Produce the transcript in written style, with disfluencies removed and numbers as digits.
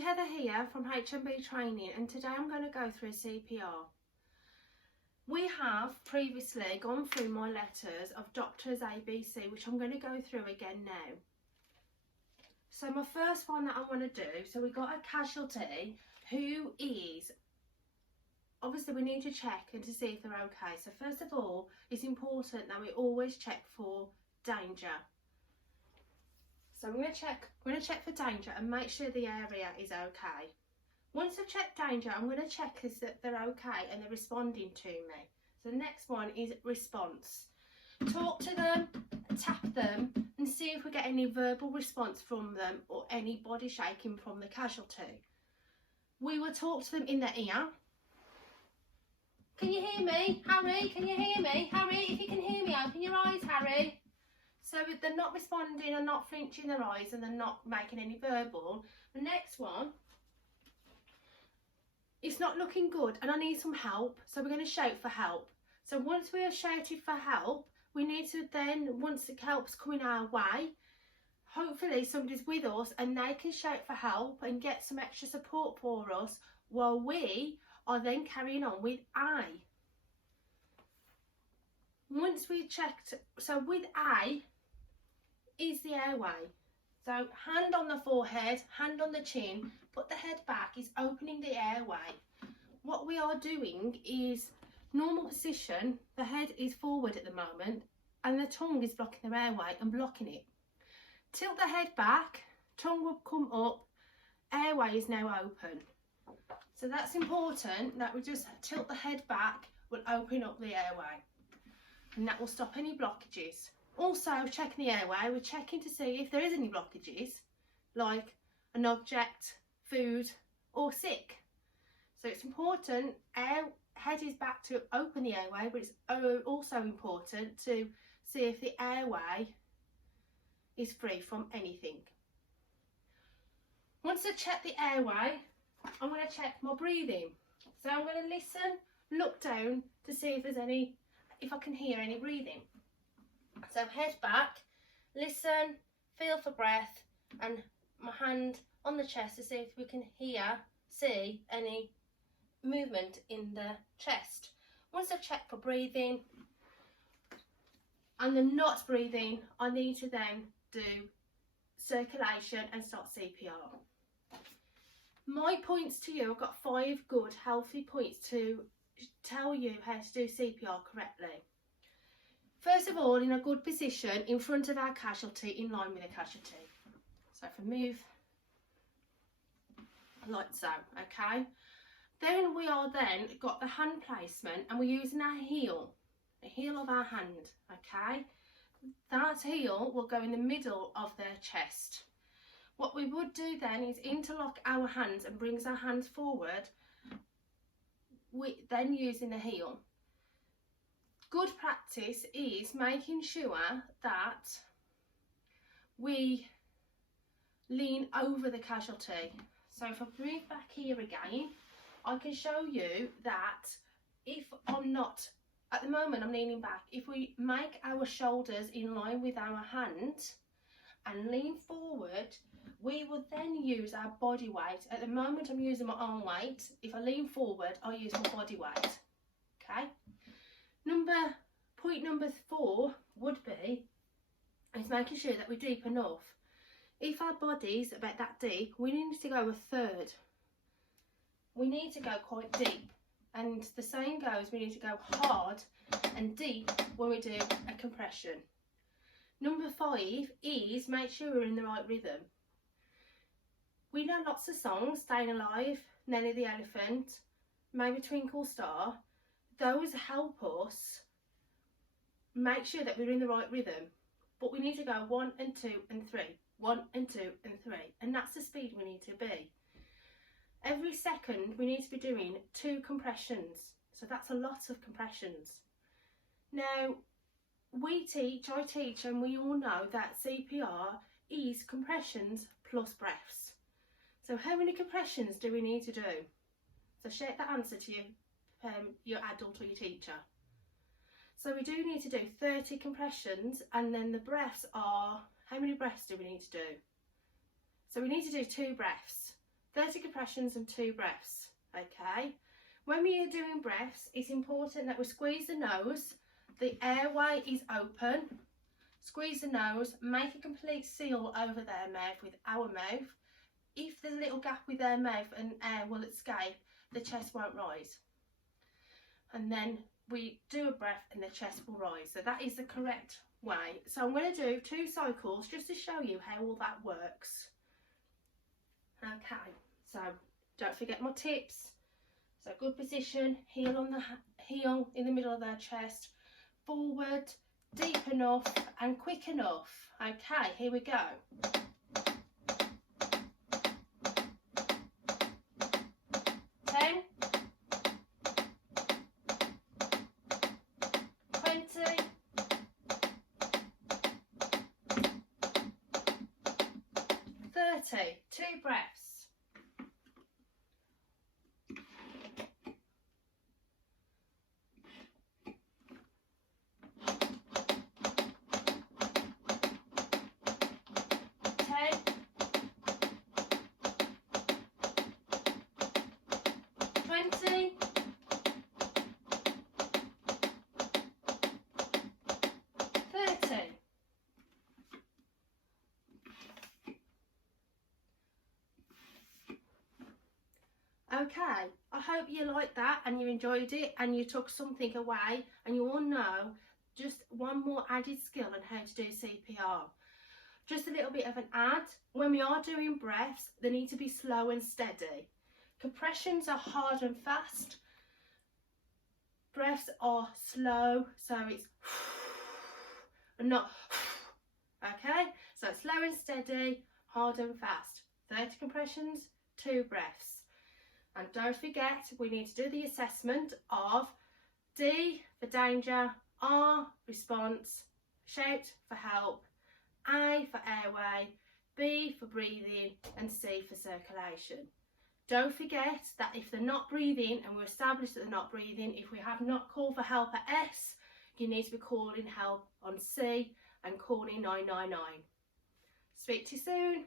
Heather here from HMB Training, and today I'm going to go through CPR. We have previously gone through my letters of doctors ABC, which I'm going to go through again now. So my first one that I want to do, so we've got a casualty who is, obviously we need to check and to see if they're okay. So first of all, it's important that we always check for danger. So I'm going to check for danger and make sure the area is okay. Once I've checked danger, I'm going to check is that they're okay and they're responding to me. So the next one is response. Talk to them, tap them, and see if we get any verbal response from them or any body shaking from the casualty. We will talk to them in their ear. Can you hear me, Harry? Can you hear me, Harry? If you can hear me, open your eyes, Harry. So if they're not responding and not flinching their eyes and they're not making any verbal, the next one, it's not looking good and I need some help. So we're going to shout for help. So once we have shouted for help, we need to then, once the help's coming our way, hopefully somebody's with us and they can shout for help and get some extra support for us while we are then carrying on with I. Once we checked, so with I is the airway. So hand on the forehead, hand on the chin, put the head back, is opening the airway. What we are doing is normal position, the head is forward at the moment and the tongue is blocking the airway and blocking it. Tilt the head back, tongue will come up, airway is now open. So that's important that we just tilt the head back, will open up the airway and that will stop any blockages. Also checking the airway, we're checking to see if there is any blockages like an object, food or sick. So it's important, our head is back to open the airway, but it's also important to see if the airway is free from anything. Once I check the airway, I'm going to check my breathing. So I'm going to listen, look down to see if there's any, if I can hear any breathing. So head back, listen, feel for breath, and my hand on the chest to see if we can see any movement in the chest. Once I've checked for breathing and they're not breathing, I need to then do circulation and start CPR. My points to you, I've got 5 good healthy points to tell you how to do CPR correctly. First of all, in a good position in front of our casualty, in line with the casualty. So if I move like so, okay. Then we are then got the hand placement and we're using our heel, the heel of our hand, okay. That heel will go in the middle of their chest. What we would do then is interlock our hands and brings our hands forward, then using the heel. Good practice is making sure that we lean over the casualty. So if I move back here again, I can show you that if I'm not, at the moment I'm leaning back, if we make our shoulders in line with our hand and lean forward, we will then use our body weight. At the moment I'm using my arm weight. If I lean forward, I use my body weight, okay? Point number 4 would be is making sure that we're deep enough. If our body's about that deep, we need to go a third. We need to go quite deep, and the saying goes we need to go hard and deep when we do a compression. Number 5 is make sure we're in the right rhythm. We know lots of songs, Staying Alive, Nelly the Elephant, maybe Twinkle Star. Those help us make sure that we're in the right rhythm, but we need to go 1 and 2 and 3, 1 and 2 and 3, and that's the speed we need to be. Every second we need to be doing 2 compressions, so that's a lot of compressions. Now I teach and we all know that CPR is compressions plus breaths. So how many compressions do we need to do? So shout that answer to your adult or your teacher. So we do need to do 30 compressions, and then the breaths are, how many breaths do we need to do? So we need to do 2 breaths. 30 compressions and 2 breaths. Okay, when we are doing breaths, it's important that we squeeze the nose, the airway is open, squeeze the nose, make a complete seal over their mouth with our mouth. If there's a little gap with their mouth and air will escape, the chest won't rise. And then we do a breath and the chest will rise. So that is the correct way. So I'm going to do 2 cycles just to show you how all that works. Okay, so don't forget my tips. So good position, heel on the heel in the middle of their chest, forward, deep enough and quick enough. Okay, here we go. 10, 20, 30, 2 breaths. 20, 30. Okay, I hope you liked that and you enjoyed it and you took something away and you all know just one more added skill on how to do CPR. Just a little bit of an add, when we are doing breaths, they need to be slow and steady. Compressions are hard and fast. Breaths are slow, so it's and not okay. So it's slow and steady, hard and fast. 30 compressions, 2 breaths. And don't forget, we need to do the assessment of D for danger, R response, shout for help, A for airway, B for breathing and C for circulation. Don't forget that if they're not breathing and we're established that they're not breathing, if we have not called for help at S, you need to be calling help on C and calling 999. Speak to you soon.